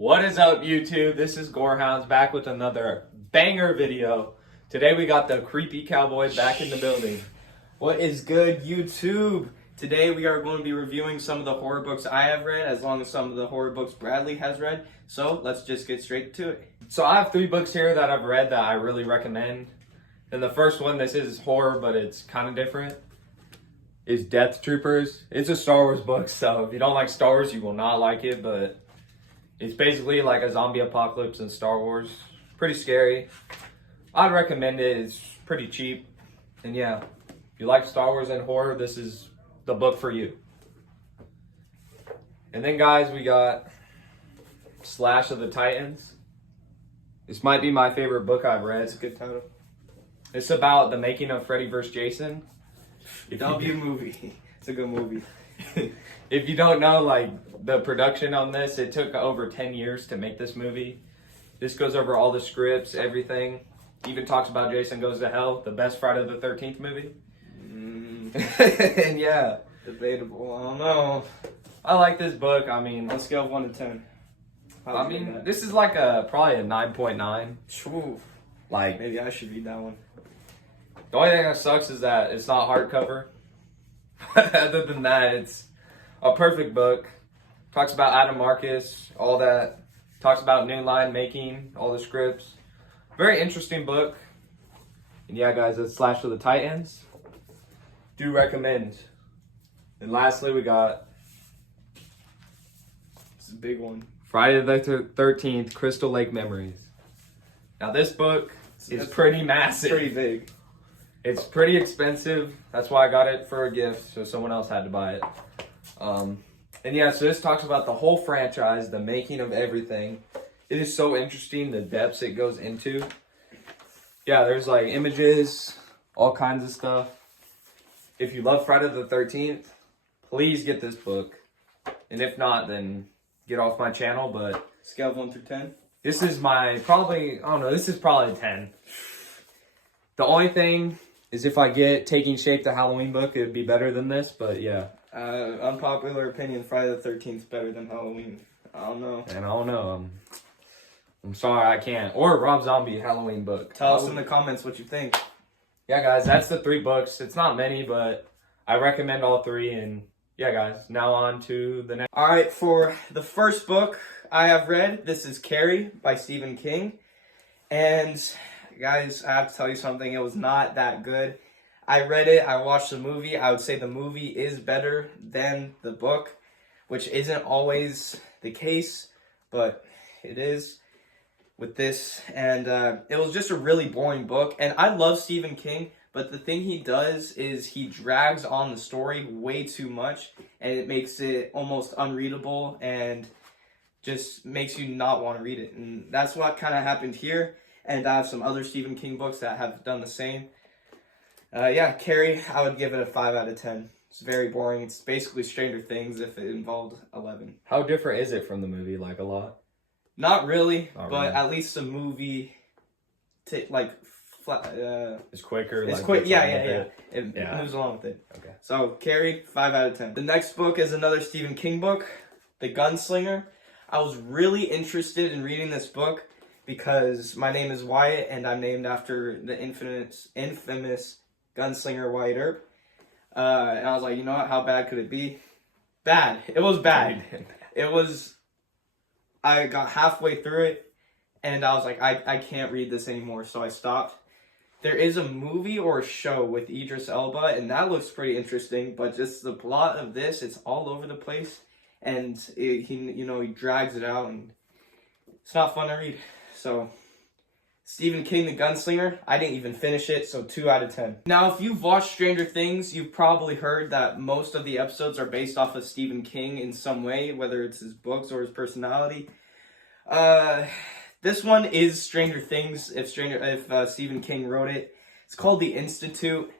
What is up, YouTube? This is Gorehounds back with another banger video. Today we got the creepy cowboys back in the building. What is good, YouTube? Today we are going to be reviewing some of the horror books I have read, as long as some of the horror books Bradley has read. So let's just get straight to it. So I have 3 books here that I've read that I really recommend. And the first one, this is horror, but it's kind of different, is Death Troopers. It's a Star Wars book, so if you don't like Star Wars, you will not like it, but it's basically like a zombie apocalypse in Star Wars. Pretty scary. I'd recommend it. It's pretty cheap. And yeah, if you like Star Wars and horror, this is the book for you. And then, guys, we got Slash of the Titans. This might be my favorite book I've read. It's a good title. It's about the making of Freddy vs. Jason. Movie. It's a good movie. If you don't know, like, the production on this, it took over 10 years to make this movie. This goes over all the scripts, everything. Even talks about Jason Goes to Hell, the best Friday the 13th movie. And yeah. Debatable. I don't know. I like this book. I mean, On a scale of 1 to 10. This is like probably a 9.9. True. Like, Maybe I should read that one. the only thing that sucks is that it's not hardcover. Other than that, it's a perfect book. Talks about Adam Marcus, all that. Talks about New Line making, all the scripts. Very interesting book. And yeah, guys, that's Slash of the Titans. Do recommend. And lastly, we got It's a big one. Friday the 13th, Crystal Lake Memories. Now, this book is pretty massive. Pretty big. It's pretty expensive. That's why I got it for a gift, so someone else had to buy it. And yeah, so this talks about the whole franchise, the making of everything. It is so interesting, the depths it goes into. Yeah, there's like images, all kinds of stuff. If you love Friday the 13th, please get this book. And if not, then get off my channel. But Scale of 1 through 10. this is this is probably 10. The only thing is if I get Taking Shape, the Halloween book, it would be better than this, but yeah. Unpopular opinion, Friday the 13th is better than Halloween. I don't know. And I don't know. I'm sorry, I can't. Or Rob Zombie Halloween book. Tell us in the comments what you think. Yeah, guys, that's the 3 books. It's not many, but I recommend all 3. And yeah, guys, now on to the next. All right, for the first book I have read, this is Carrie by Stephen King. And guys, I have to tell you something. It was not that good. I read it. I watched the movie. I would say the movie is better than the book, which isn't always the case, but it is with this. And it was just a really boring book. And I love Stephen King, but the thing he does is he drags on the story way too much, and it makes it almost unreadable and just makes you not want to read it. And that's what kind of happened here. And I have some other Stephen King books that have done the same. Yeah, Carrie, I would give it a 5 out of 10. It's very boring. It's basically Stranger Things if it involved 11. How different is it from the movie? Like, a lot? Not really, Not but really. at least the movie, It's quicker. it's like, quick. gets Yeah, on yeah, with yeah. it. It Yeah. moves along with it. Okay. So, Carrie, 5 out of 10. The next book is another Stephen King book, The Gunslinger. I was really interested in reading this book because my name is Wyatt, and I'm named after the infamous gunslinger Wyatt Earp. And I was like, you know what? How bad could it be? Bad. It was bad. It was. I got halfway through it, and I was like, I can't read this anymore, so I stopped. There is a movie or a show with Idris Elba, and that looks pretty interesting, but just the plot of this, it's all over the place, and he drags it out, and it's not fun to read. So, Stephen King, The Gunslinger, I didn't even finish it, so 2 out of 10. Now, if you've watched Stranger Things, you've probably heard that most of the episodes are based off of Stephen King in some way, whether it's his books or his personality. This one is Stranger Things, if Stephen King wrote it. It's called The Institute.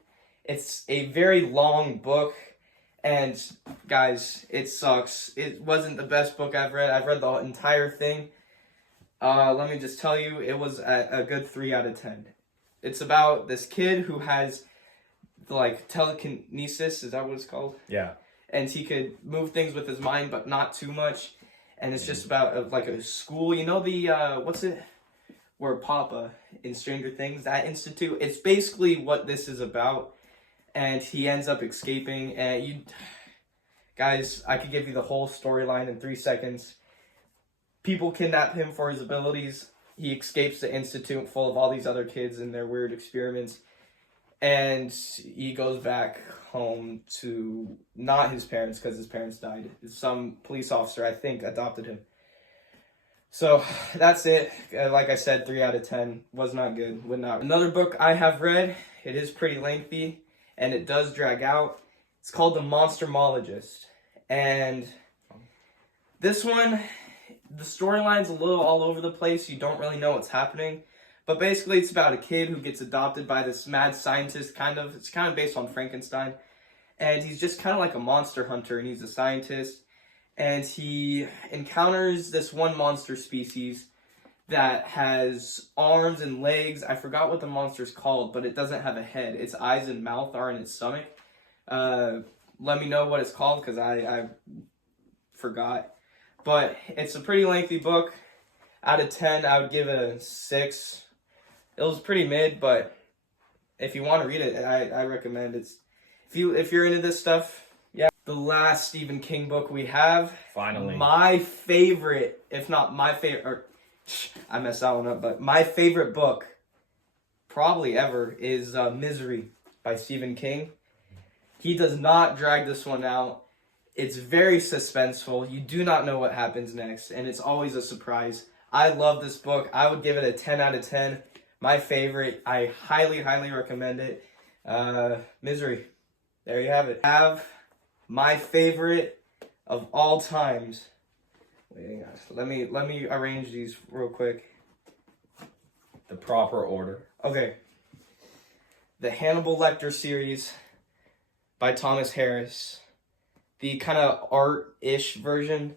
It's a very long book, and guys, it sucks. It wasn't the best book I've read. I've read the entire thing. Let me just tell you, it was a good 3 out of 10. It's about this kid who has, like, telekinesis. Is that what it's called? Yeah. And he could move things with his mind, but not too much. and it's just about like a school. You know the what's it? Where Papa in Stranger Things, that institute. It's basically what this is about, and he ends up escaping. And you guys, I could give you the whole storyline in 3 seconds. People kidnap him for his abilities. He escapes the institute full of all these other kids and their weird experiments. And he goes back home to not his parents because his parents died. Some police officer, I think, adopted him. So that's it. Like I said, 3 out of 10 was not good. Would not. Another book I have read. It is pretty lengthy and it does drag out. It's called The Monstermologist. And this one, the storyline's a little all over the place. You don't really know what's happening. But basically, it's about a kid who gets adopted by this mad scientist, kind of. It's kind of based on Frankenstein. And he's just kind of like a monster hunter, and he's a scientist. And he encounters this one monster species that has arms and legs. I forgot what the monster's called, but it doesn't have a head. Its eyes and mouth are in its stomach. Let me know what it's called, because I forgot. But it's a pretty lengthy book. Out of 10, I would give it a 6. It was pretty mid, but if you want to read it, I recommend it. If you're into this stuff, yeah. The last Stephen King book we have. Finally. My favorite, if not my favorite, or I messed that one up, but my favorite book probably ever is Misery by Stephen King. He does not drag this one out. It's very suspenseful. You do not know what happens next, and it's always a surprise. I love this book. I would give it a 10 out of 10. My favorite. I highly, highly recommend it. Misery. There you have it. I have my favorite of all times. Wait, hang on. Let me arrange these real quick. The proper order. Okay. The Hannibal Lecter series by Thomas Harris. The kind of art-ish version.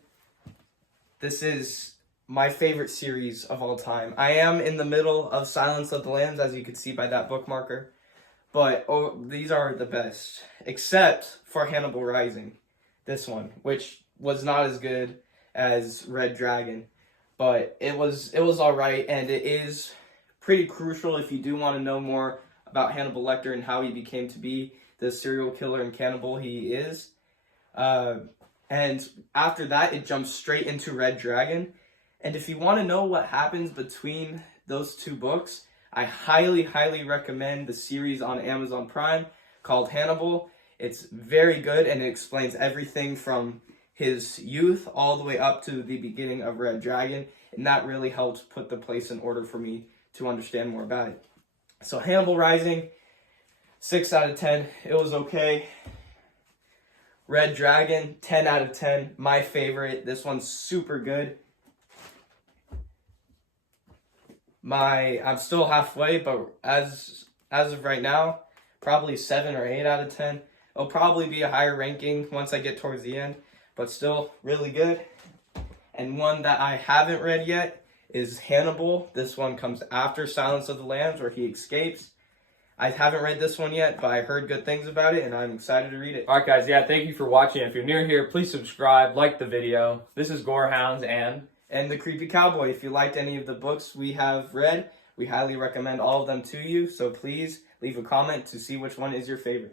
This is my favorite series of all time. I am in the middle of Silence of the Lambs, as you can see by that bookmarker. But these are the best. Except for Hannibal Rising. This one, which was not as good as Red Dragon. But it was alright, and it is pretty crucial if you do want to know more about Hannibal Lecter and how he became to be the serial killer and cannibal he is. And after that, it jumps straight into Red Dragon. And if you want to know what happens between those two books, I highly, highly recommend the series on Amazon Prime called Hannibal. It's very good, and it explains everything from his youth all the way up to the beginning of Red Dragon. And that really helps put the place in order for me to understand more about it. So Hannibal Rising, 6 out of 10. It was okay. Red Dragon, 10 out of 10. My favorite. This one's super good. I'm still halfway, but as of right now, probably 7 or 8 out of 10. It'll probably be a higher ranking once I get towards the end, but still really good. And one that I haven't read yet is Hannibal. This one comes after Silence of the Lambs, where he escapes. I haven't read this one yet, but I heard good things about it, and I'm excited to read it. Alright guys, yeah, thank you for watching. If you're new here, please subscribe, like the video. This is Gorehounds and The Creepy Cowboy. If you liked any of the books we have read, we highly recommend all of them to you. So please leave a comment to see which one is your favorite.